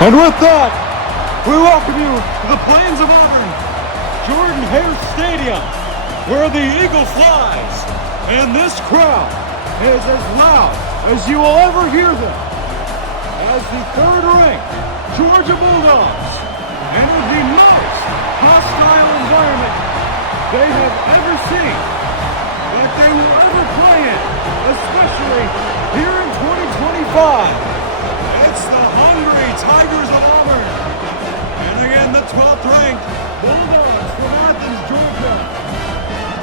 And with that, we welcome you to the plains of Auburn, Jordan-Hare Stadium, where the eagle flies, and this crowd is as loud as you will ever hear them, as the third-ranked Georgia Bulldogs enter the most hostile environment they have ever seen, that they will ever play in, especially here in 2025. It's the hungry Tigers of Auburn, and again the 12th ranked Bulldogs from Athens, Georgia.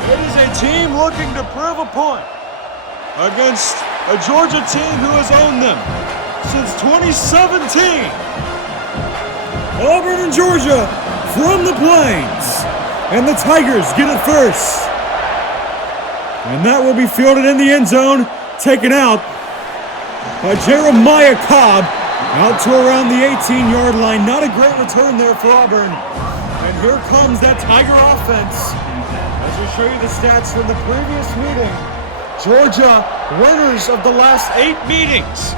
It is a team looking to prove a point against a Georgia team who has owned them since 2017. Auburn and Georgia from the plains, and the Tigers get it first. And that will be fielded in the end zone, taken out by Jeremiah Cobb, out to around the 18-yard line. Not a great return there for Auburn. And here comes that Tiger offense. As we show you the stats from the previous meeting, Georgia winners of the last 8 meetings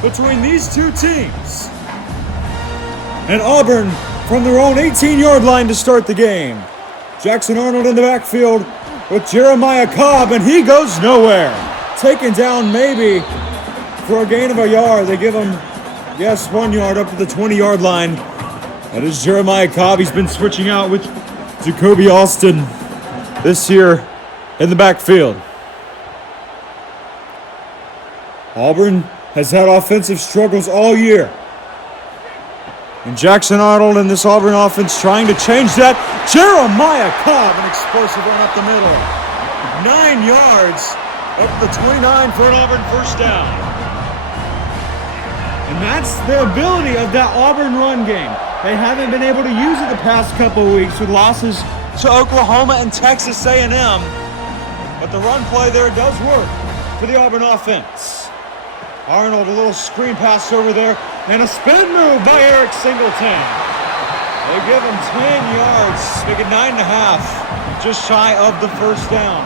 between these two teams. And Auburn from their own 18-yard line to start the game. Jackson Arnold in the backfield with Jeremiah Cobb, and he goes nowhere. Taken down maybe for a gain of a yard. They give him, 1 yard up to the 20-yard line. That is Jeremiah Cobb. He's been switching out with Jacoby Alston this year in the backfield. Auburn has had offensive struggles all year. And Jackson Arnold and this Auburn offense trying to change that. Jeremiah Cobb, an explosive run up the middle. 9 yards up to the 29 for an Auburn first down. And that's the ability of that Auburn run game. They haven't been able to use it the past couple of weeks with losses to Oklahoma and Texas A&M. But the run play there does work for the Auburn offense. Arnold, a little screen pass over there, and a spin move by Eric Singleton. They give him 10 yards, make it 9.5, just shy of the first down.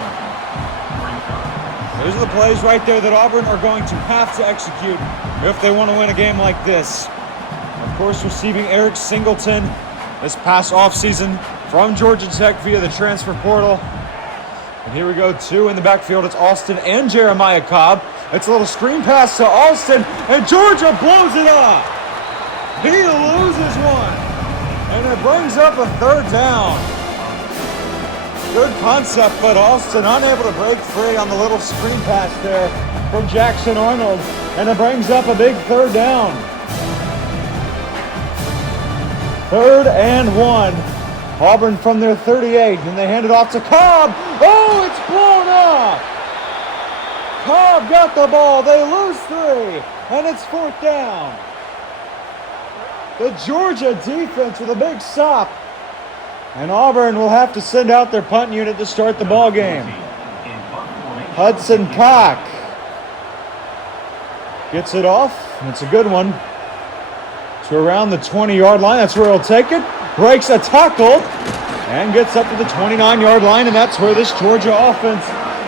Those are the plays right there that Auburn are going to have to execute if they want to win a game like this. Of course, receiving Eric Singleton this past offseason from Georgia Tech via the transfer portal. And here we go, 2 in the backfield. It's Alston and Jeremiah Cobb. It's a little screen pass to Alston, and Georgia blows it up. He loses one, and it brings up a third down. Good concept, but Alston unable to break free on the little screen pass there from Jackson Arnold, and it brings up a big third down. 3rd and 1. Auburn from their 38, and they hand it off to Cobb. Oh, it's blown up! Cobb got the ball. They lose 3, and it's 4th down. The Georgia defense with a big stop, and Auburn will have to send out their punt unit to start the ball game. Hudson Cock gets it off, and it's a good one. To around the 20-yard line. That's where he'll take it. Breaks a tackle and gets up to the 29-yard line, and that's where this Georgia offense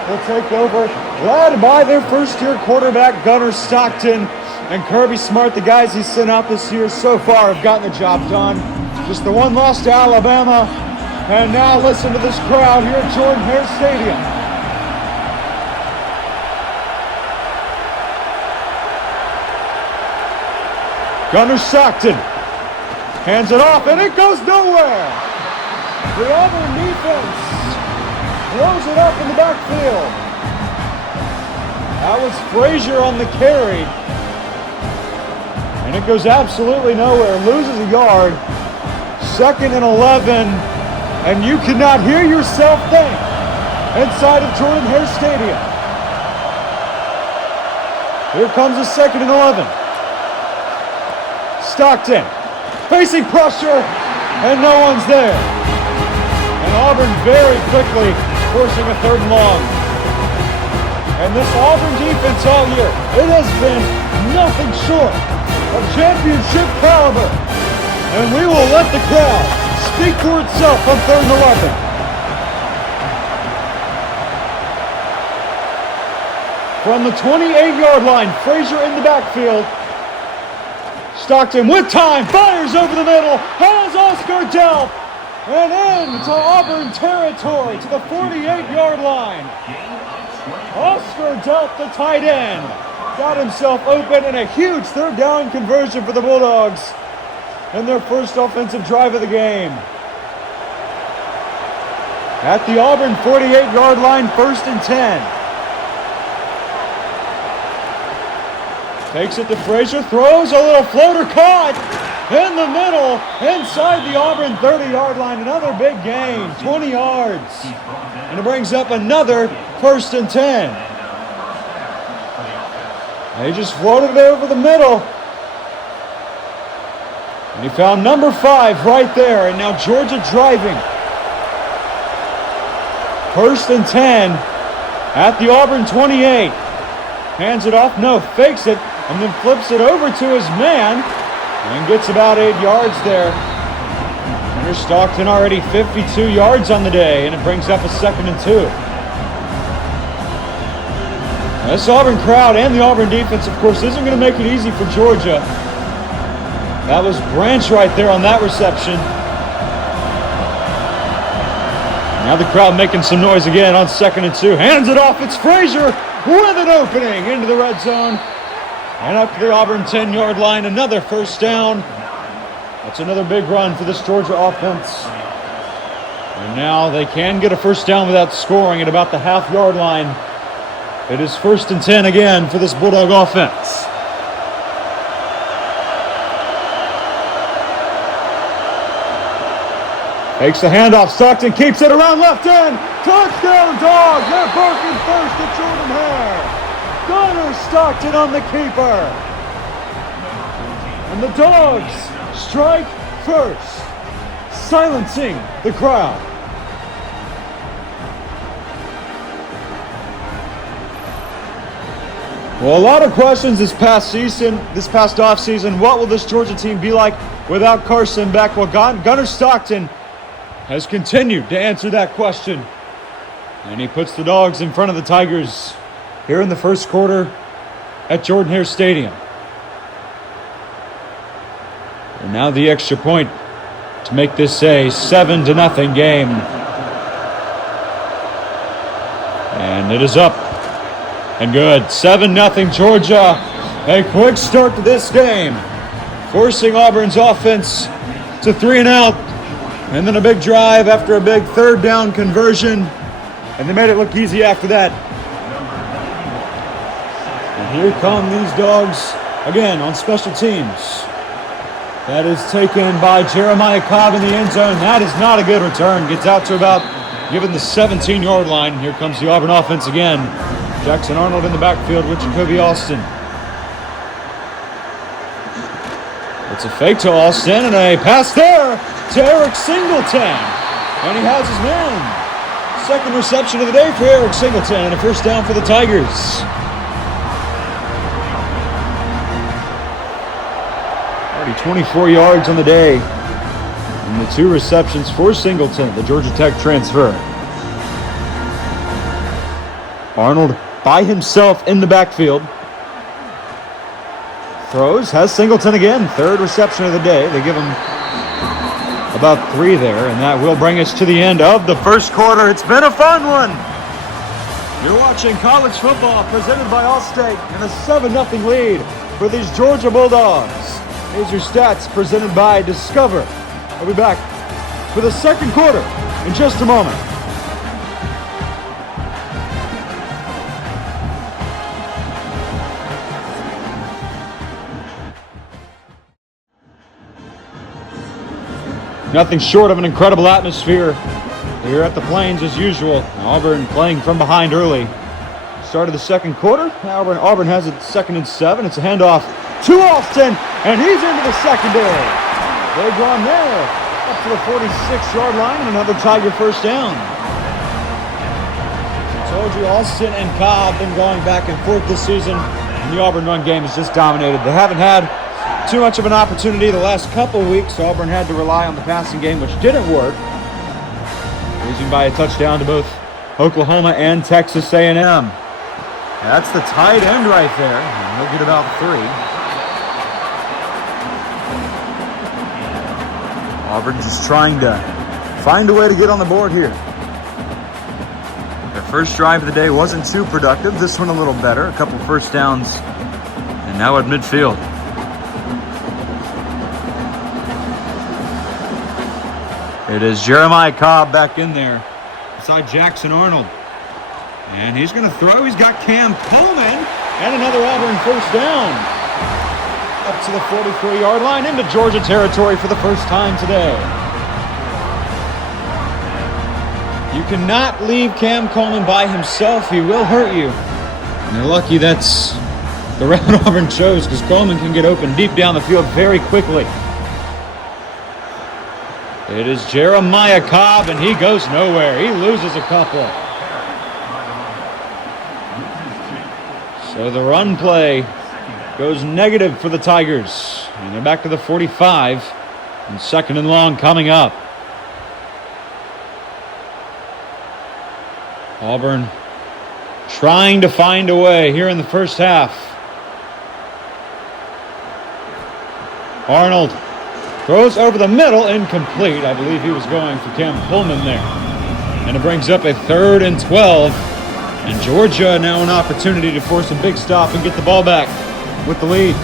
will take over, led by their first-year quarterback, Gunnar Stockton, and Kirby Smart. The guys he's sent out this year so far have gotten the job done. Just the one loss to Alabama, and now listen to this crowd here at Jordan-Hare Stadium. Gunnar Stockton hands it off, and it goes nowhere. The Auburn defense throws it up in the backfield. That was Frazier on the carry, and it goes absolutely nowhere. Loses a yard. 2nd and 11, and you cannot hear yourself think inside of Jordan-Hare Stadium. Here comes the 2nd and 11. Stockton facing pressure, and no one's there. And Auburn very quickly forcing a 3rd and long. And this Auburn defense all year, it has been nothing short of championship caliber. And we will let the crowd speak for itself on 3rd and 11. From the 28-yard line, Frazier in the backfield. Stockton with time, fires over the middle, has Oscar Delp, and into Auburn territory to the 48-yard line. Oscar Delp, the tight end, got himself open in a huge third down conversion for the Bulldogs in their first offensive drive of the game. At the Auburn 48-yard line, 1st and 10. Takes it to Frazier, throws a little floater caught in the middle, inside the Auburn 30-yard line. Another big gain, 20 yards. And it brings up another 1st and 10. They just floated it over the middle. And he found number 5 right there, and now Georgia driving. 1st and 10 at the Auburn 28. Hands it off, no, fakes it, and then flips it over to his man and gets about 8 yards there. Hunter Stockton already 52 yards on the day, and it brings up a 2nd and 2. This Auburn crowd and the Auburn defense, of course, isn't going to make it easy for Georgia. That was Branch right there on that reception. Now the crowd making some noise again on 2nd and 2. Hands it off, it's Frazier with an opening into the red zone. And up to the Auburn 10-yard line, another 1st down. That's another big run for this Georgia offense. And now they can get a 1st down without scoring at about the half-yard line. It is 1st and 10 again for this Bulldog offense. Takes the handoff, Stockton keeps it around left end. Touchdown, Dogs! They're barking first at Jordan Hare. Gunner Stockton on the keeper. And the Dogs strike first, silencing the crowd. Well, a lot of questions this past offseason. What will this Georgia team be like without Carson Beck? Well, Gunner Stockton has continued to answer that question. And he puts the Dogs in front of the Tigers here in the first quarter at Jordan Hare Stadium. And now the extra point to make this a 7-0 game. And it is up and good. 7-0 Georgia. A quick start to this game, forcing Auburn's offense to 3 and out. And then a big drive after a big 3rd down conversion. And they made it look easy after that. And here come these Dogs again on special teams. That is taken by Jeremiah Cobb in the end zone. That is not a good return. Gets out to about, given the 17-yard line. Here comes the Auburn offense again. Jackson Arnold in the backfield with Jacoby Austin. It's a fake to Austin and a pass there to Eric Singleton. And he has his man. 2nd reception of the day for Eric Singleton and a 1st down for the Tigers. Already 24 yards on the day. And the 2 receptions for Singleton, the Georgia Tech transfer. Arnold by himself in the backfield. Throws, has Singleton again. 3rd reception of the day. They give him about 3 there, and that will bring us to the end of the first quarter. It's been a fun one. You're watching college football presented by Allstate and a 7-0 lead for these Georgia Bulldogs. Here's your stats presented by Discover. We'll be back for the second quarter in just a moment. Nothing short of an incredible atmosphere here at the Plains as usual. Auburn playing from behind early. Start of the second quarter. Auburn has it 2nd and 7. It's a handoff to Austin, and he's into the secondary. They've gone there up to the 46-yard line, and another Tiger 1st down. I told you Austin and Cobb have been going back and forth this season, and the Auburn run game has just dominated. They haven't had too much of an opportunity the last couple of weeks. Auburn had to rely on the passing game, which didn't work, losing by a touchdown to both Oklahoma and Texas A&M. That's the tight end right there. And he'll get about 3. Auburn just trying to find a way to get on the board here. Their first drive of the day wasn't too productive. This one a little better. A couple first downs. And now at midfield. It is Jeremiah Cobb back in there beside Jackson Arnold. And he's going to throw. He's got Cam Coleman. And another Auburn first down. Up to the 43-yard line into Georgia territory for the first time today. You cannot leave Cam Coleman by himself. He will hurt you. And you're lucky that's the route Auburn chose, because Coleman can get open deep down the field very quickly. It is Jeremiah Cobb, and he goes nowhere. He loses a couple. So the run play goes negative for the Tigers. And they're back to the 45. And second and long coming up. Auburn trying to find a way here in the first half. Arnold throws over the middle, incomplete. I believe he was going for Cam Coleman there. And it brings up a 3rd and 12. And Georgia now an opportunity to force a big stop and get the ball back with the lead.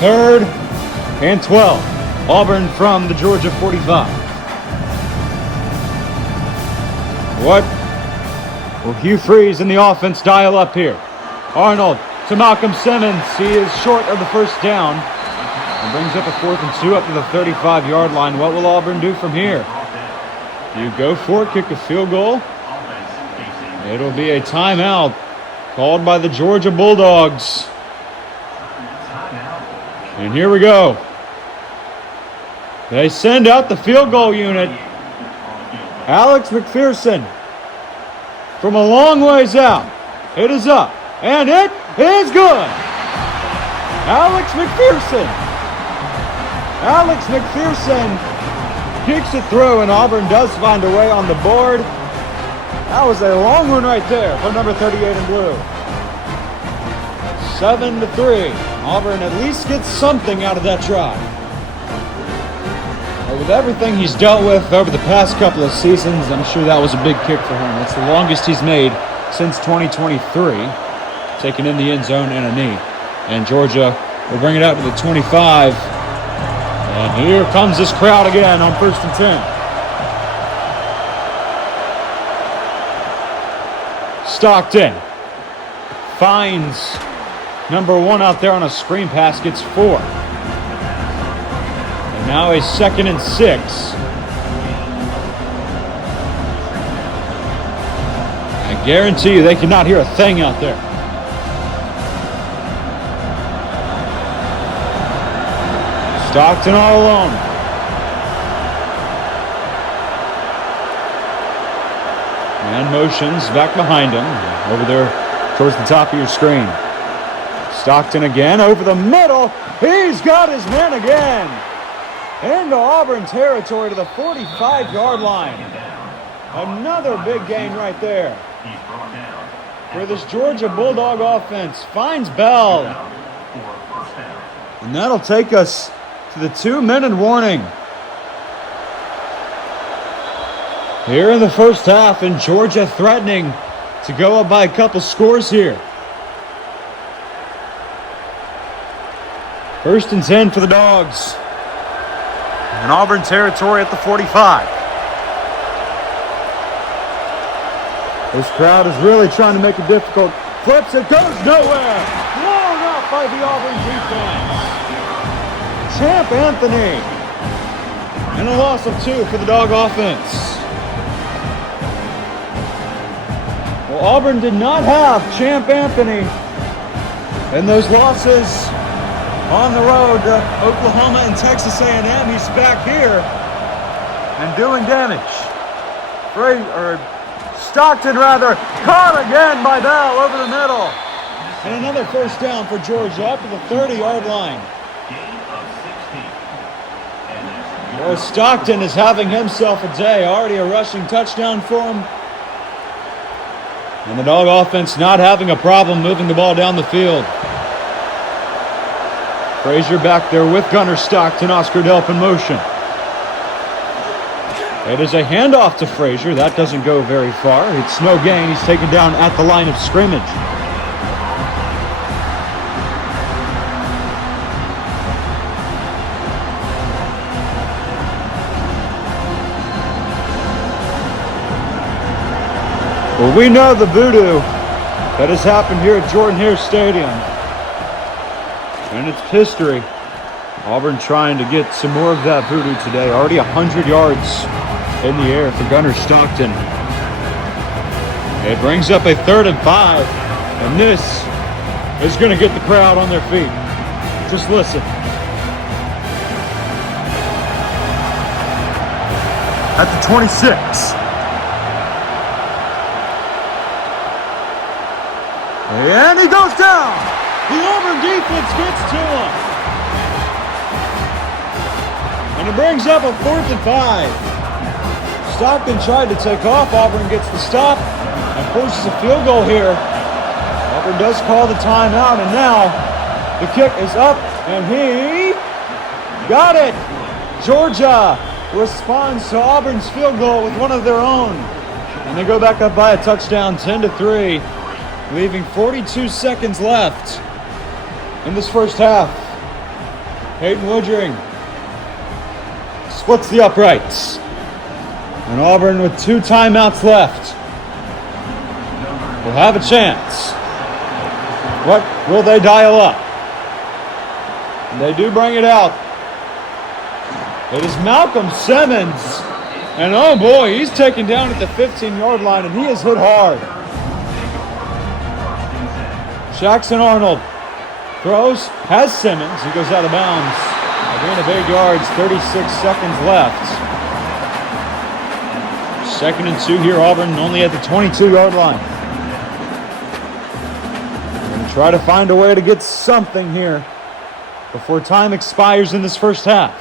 3rd and 12. Auburn from the Georgia 45. What will Hugh Freeze and the offense dial up here? Arnold to Malcolm Simmons. He is short of the first down. And brings up a 4th and 2 up to the 35-yard line. What will Auburn do from here? You go for it, kick a field goal. It'll be a timeout called by the Georgia Bulldogs. And here we go. They send out the field goal unit. Alex McPherson from a long ways out. It is up, and it is good. Alex McPherson kicks it through, and Auburn does find a way on the board. That was a long one right there for number 38 in blue. 7-3. Auburn at least gets something out of that drive. But with everything he's dealt with over the past couple of seasons, I'm sure that was a big kick for him. It's the longest he's made since 2023, taking in the end zone and a knee. And Georgia will bring it out to the 25. And here comes this crowd again on 1st and 10. Stockton finds number 1 out there on a screen pass, gets 4. And now a 2nd and 6. I guarantee you they cannot hear a thing out there. Stockton all alone. And motions back behind him, over there towards the top of your screen. Stockton again over the middle. He's got his man again. Into Auburn territory to the 45-yard line. Another big gain right there. Where this Georgia Bulldog offense finds Bell. And that'll take us to the 2-minute warning. Here in the first half, and Georgia threatening to go up by a couple scores here. 1st and 10 for the Dogs. In Auburn territory at the 45. This crowd is really trying to make it difficult. Flips it, goes nowhere. Blown out by the Auburn defense. Champ Anthony. And a loss of 2 for the Dog offense. Well, Auburn did not have Champ Anthony. And those losses on the road to Oklahoma and Texas A&M. He's back here and doing damage. Stockton caught again by Bell over the middle. And another first down for Georgia up to the 30-yard line. Well, Stockton is having himself a day. Already a rushing touchdown for him. And the Dog offense not having a problem moving the ball down the field. Frazier back there with Gunnar Stockton. Oscar Delp in motion. It is a handoff to Frazier. That doesn't go very far. It's no gain. He's taken down at the line of scrimmage. Well, we know the voodoo that has happened here at Jordan-Hare Stadium. And its history. Auburn trying to get some more of that voodoo today. Already 100 yards in the air for Gunnar Stockton. It brings up a 3rd and 5. And this is going to get the crowd on their feet. Just listen. At the 26. And he goes down. The Auburn defense gets to him. And it brings up a 4th and 5. Stockton tried to take off. Auburn gets the stop and forces a field goal here. Auburn does call the timeout, and now the kick is up, and he got it. Georgia responds to Auburn's field goal with one of their own. And they go back up by a touchdown, 10-3. Leaving 42 seconds left in this first half. Hayden Woodring splits the uprights. And Auburn with 2 timeouts left will have a chance. What will they dial up? And they do bring it out. It is Malcolm Simmons. And oh boy, he's taken down at the 15-yard line, and he is hit hard. Jackson Arnold throws, has Simmons. He goes out of bounds. A gain of 8 yards, 36 seconds left. 2nd and 2 here, Auburn only at the 22-yard line. Going to try to find a way to get something here before time expires in this first half.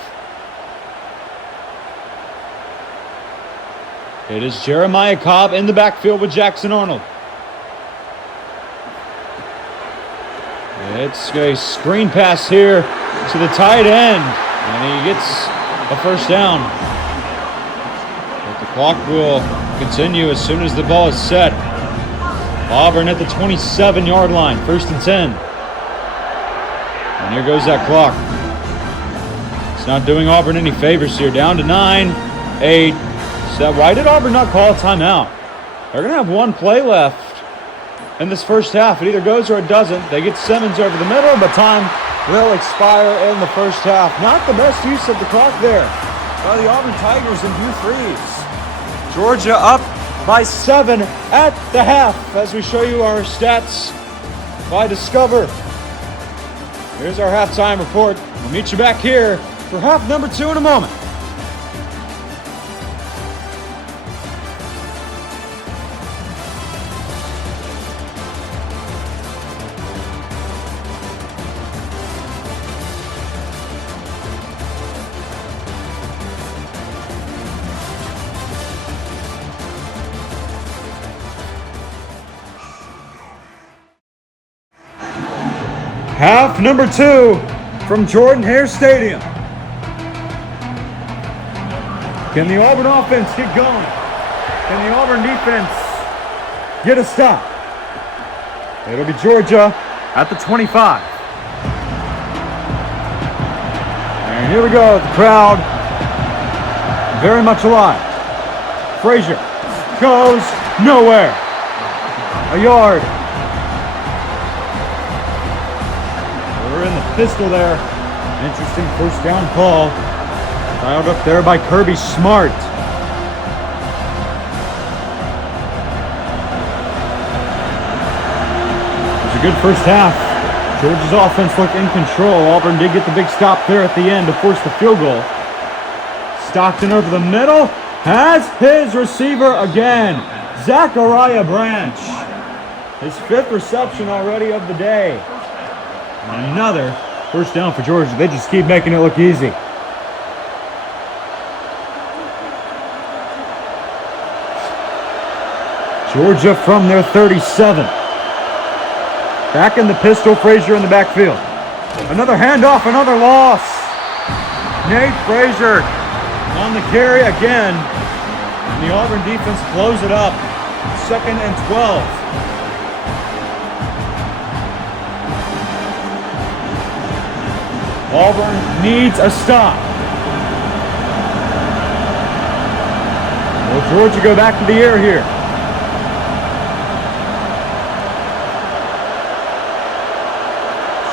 It is Jeremiah Cobb in the backfield with Jackson Arnold. It's a screen pass here to the tight end, and he gets a first down. But the clock will continue as soon as the ball is set. Auburn at the 27-yard line, 1st and 10. And here goes that clock. It's not doing Auburn any favors here. Down to 9, 8, 7. Why did Auburn not call a timeout? They're going to have 1 play left in this first half. It either goes or it doesn't. They get Simmons over the middle, but time will expire in the first half. Not the best use of the clock there by the Auburn Tigers in Hugh Freeze. Georgia up by 7 at the half as we show you our stats by Discover. Here's our halftime report. We'll meet you back here for half number 2 in a moment. Half number 2 from Jordan-Hare Stadium. Can the Auburn offense get going? Can the Auburn defense get a stop? It'll be Georgia at the 25. And here we go, the crowd very much alive. Frazier goes nowhere. A yard. In the pistol there. Interesting first down call. Dialed up there by Kirby Smart. It was a good first half. Georgia's offense looked in control. Auburn did get the big stop there at the end to force the field goal. Stockton over the middle. Has his receiver again. Zachariah Branch. His 5th reception already of the day. Another first down for Georgia. They just keep making it look easy. Georgia from their 37. Back in the pistol, Frazier in the backfield. Another handoff, another loss. Nate Frazier on the carry again. And the Auburn defense blows it up. 2nd and 12. Auburn needs a stop. Will Georgia go back to the air here?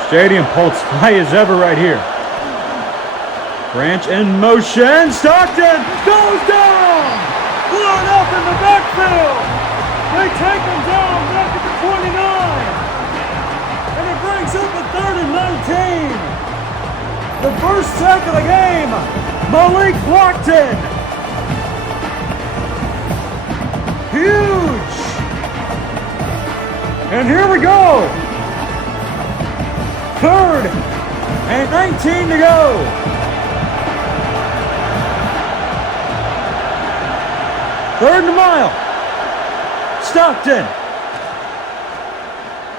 Stadium pulse high as ever right here. Branch in motion. Stockton goes down. Blown up in the backfield. They take him down back at the 29. And it brings up a 3rd and 19. The first sack of the game. Malik Blockton. Huge. And here we go. 3rd and 19 to go. Third and a mile. Stockton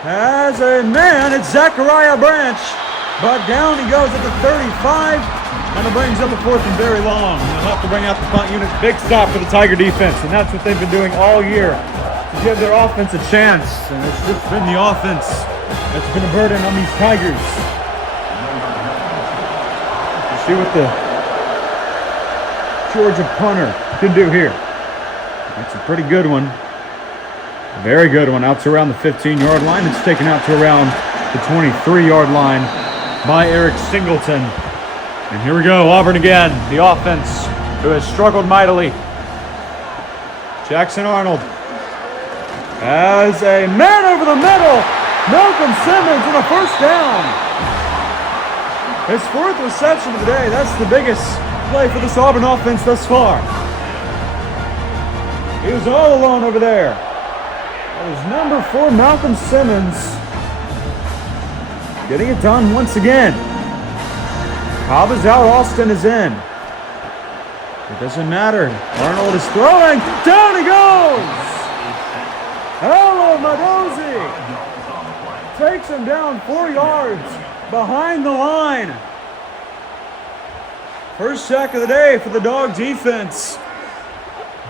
has a man. It's Zachariah Branch. But down he goes at the 35. And it brings up a 4th and very long. They'll have to bring out the punt unit. Big stop for the Tiger defense. And that's what they've been doing all year to give their offense a chance. And it's just been the offense that's been a burden on these Tigers. Let's see what the Georgia punter can do here. That's a pretty good one. Very good one. Out to around the 15-yard line. It's taken out to around the 23-yard line by Eric Singleton. And here we go. Auburn again. The offense who has struggled mightily. Jackson Arnold has a man over the middle. Malcolm Simmons in a first down. His 4th reception of the day. That's the biggest play for this Auburn offense thus far. He was all alone over there. That was number 4, Malcolm Simmons. Getting it done once again. Cobb is out, Austin is in. It doesn't matter. Arnold is throwing. Down he goes! Hello, Madozi! Takes him down 4 yards behind the line. First sack of the day for the Dog defense.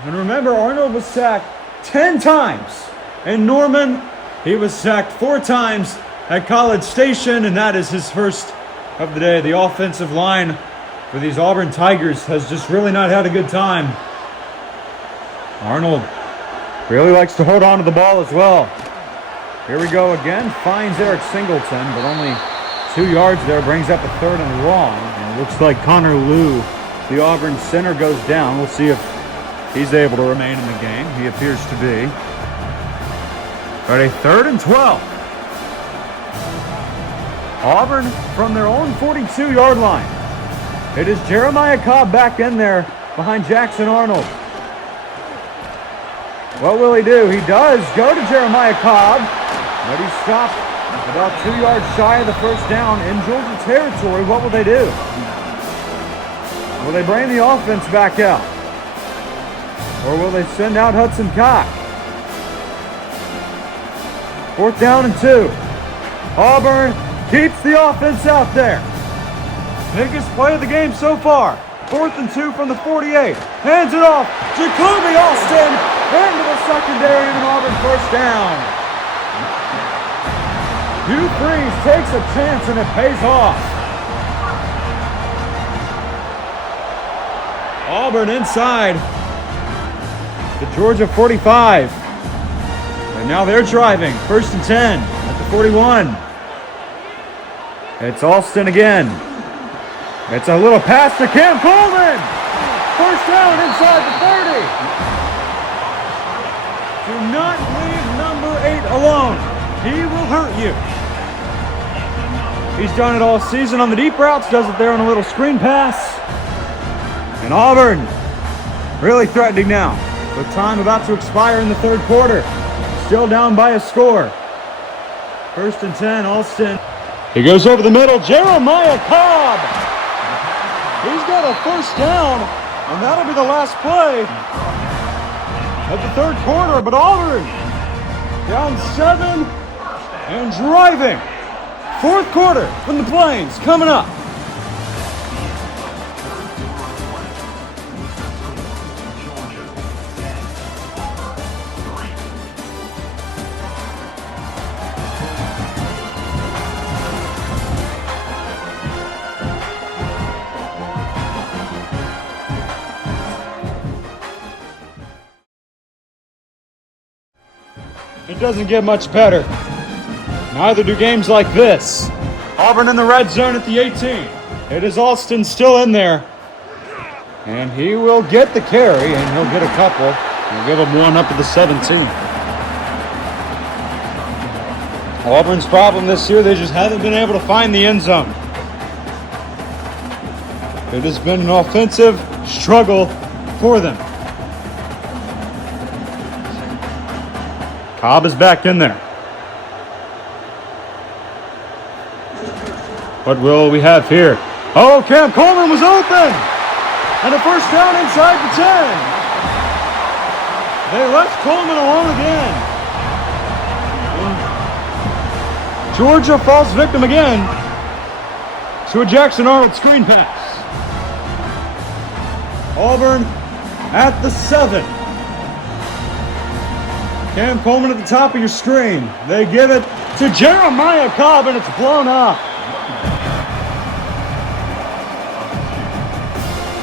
And remember, Arnold was sacked 10 times. In Norman, he was sacked 4 times at College Station, and that is his first of the day. The offensive line for these Auburn Tigers has just really not had a good time. Arnold really likes to hold on to the ball as well. Here we go again. Finds Eric Singleton, but only 2 yards there. Brings up a 3rd and long. And it looks like Connor Liu, the Auburn center, goes down. We'll see if he's able to remain in the game. He appears to be. But a 3rd and 12. Auburn from their own 42-yard line. It is Jeremiah Cobb back in there behind Jackson Arnold. What will he do? He does go to Jeremiah Cobb, but he's stopped about 2 yards shy of the first down in Georgia territory. What will they do? Will they bring the offense back out? Or will they send out Hudson Cox? 4th down and 2. Auburn keeps the offense out there. Biggest play of the game so far. 4th and 2 from the 48. Hands it off. Jacoby Austin into the secondary and an Auburn first down. Hugh Freeze takes a chance and it pays off. Auburn inside the Georgia 45. And now they're driving. 1st and 10 at the 41. It's Austin again. It's a little pass to Cam Coleman. First down inside the 30. Do not leave number 8 alone. He will hurt you. He's done it all season on the deep routes. Does it there on a little screen pass. And Auburn really threatening now. With time about to expire in the 3rd quarter. Still down by a score. 1st and 10, Austin. He goes over the middle. Jeremiah Cobb. He's got a first down, and that'll be the last play of the 3rd quarter. But Auburn down 7 and driving Fourth quarter from the Plains coming up. It doesn't get much better. Neither do games like this. Auburn in the red zone at the 18. It is Alston still in there. And he will get the carry, and he'll get a couple. We'll give him one up at the 17. Auburn's problem this year, they just haven't been able to find the end zone. It has been an offensive struggle for them. Cobb is back in there. What will we have here? Oh, Cam Coleman was open! And a first down inside the 10. They left Coleman alone again. Georgia falls victim again to a Jackson Arnold screen pass. Auburn at the 7. Cam Coleman at the top of your screen. They give it to Jeremiah Cobb, and it's blown up.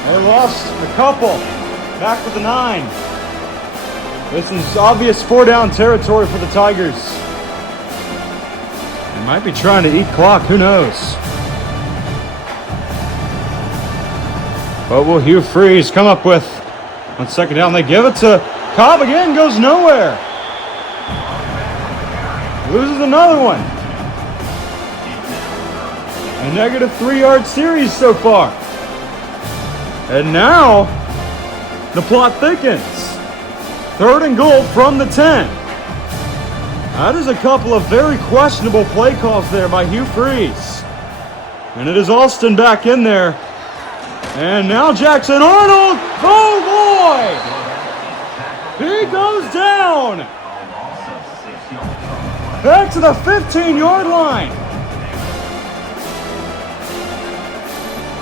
They lost a couple. Back to the 9. This is obvious 4-down territory for the Tigers. They might be trying to eat clock. Who knows? What will Hugh Freeze come up with on second down? They give it to Cobb again. Goes nowhere. Loses another one. A negative 3-yard series so far. And now, the plot thickens. 3rd and goal from the 10. That is a couple of very questionable play calls there by Hugh Freeze. And it is Alston back in there. And now Jackson Arnold. Oh boy! He goes down. Back to the 15-yard line.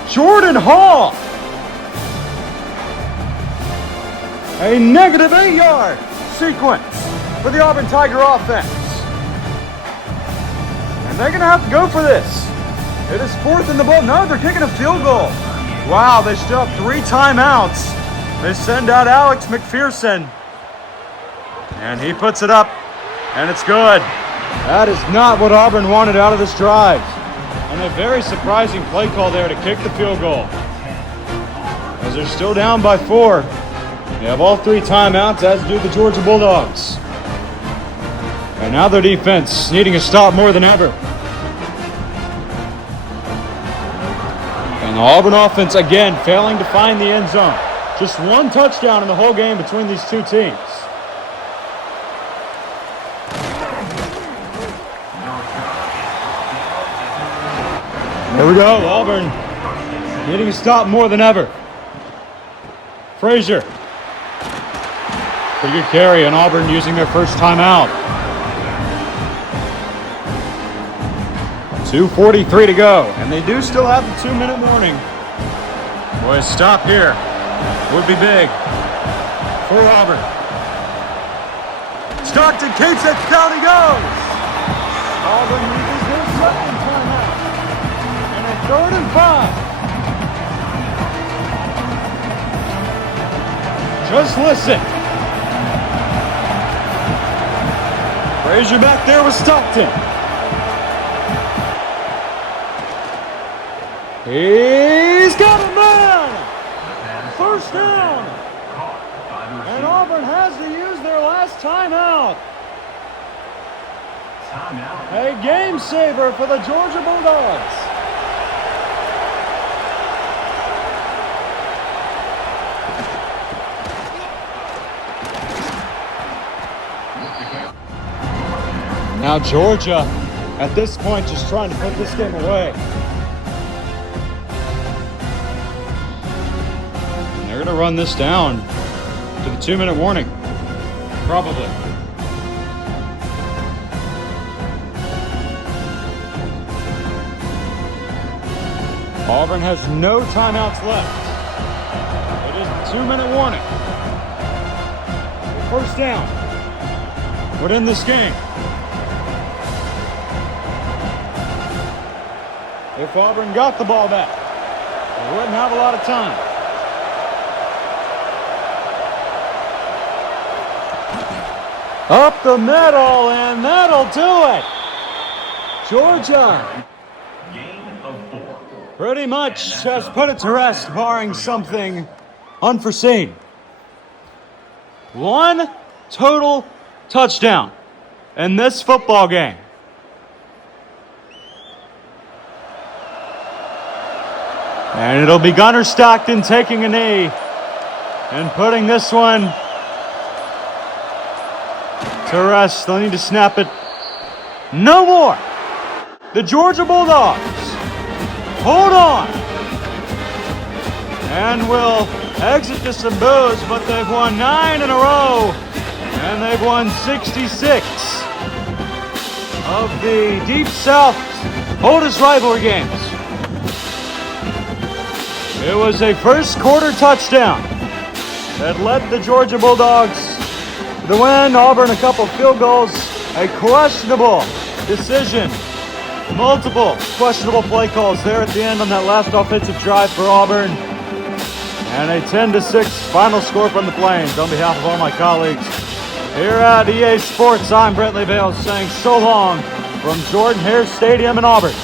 Jordan Hall. A negative 8-yard sequence for the Auburn Tiger offense. And they're going to have to go for this. It is 4th in the ball. No, they're kicking a field goal. Wow, they still have 3 timeouts. They send out Alex McPherson. And he puts it up, and it's good. That is not what Auburn wanted out of this drive. And a very surprising play call there to kick the field goal. As they're still down by 4. They have all 3 timeouts, as do the Georgia Bulldogs. And now their defense needing a stop more than ever. And the Auburn offense again failing to find the end zone. Just 1 touchdown in the whole game between these two teams. Here we go, Auburn needing a stop more than ever. Frazier. Pretty good carry, and Auburn using their first timeout. 2:43 to go, and they do still have the 2-minute warning. Boy, a stop here would be big for Auburn. Stockton keeps it, down he goes. Auburn uses their second timeout, and a 3rd and 5. Just listen. Frazier back there with Stockton. He's got a man! First down! And Auburn has to use their last timeout. A game saver for the Georgia Bulldogs. Now Georgia, at this point, just trying to put this game away. And they're going to run this down to the 2-minute warning, probably. Auburn has no timeouts left. It is a 2-minute warning. First down would end this game. If Auburn got the ball back, they wouldn't have a lot of time. Up the middle, and that'll do it. Georgia pretty much has put it to rest, barring something unforeseen. One total touchdown in this football game. And it'll be Gunnar Stockton taking a knee and putting this one to rest. They'll need to snap it. No more. The Georgia Bulldogs hold on and will exit to some boos, but they've won 9 in a row, and they've won 66 of the Deep South's oldest rivalry games. It was a first quarter touchdown that led the Georgia Bulldogs to the win. Auburn a couple field goals, a questionable decision, multiple questionable play calls there at the end on that last offensive drive for Auburn. And a 10-6 final score from the Plains. On behalf of all my colleagues here at EA Sports, I'm Brently Bales saying so long from Jordan Hare Stadium in Auburn.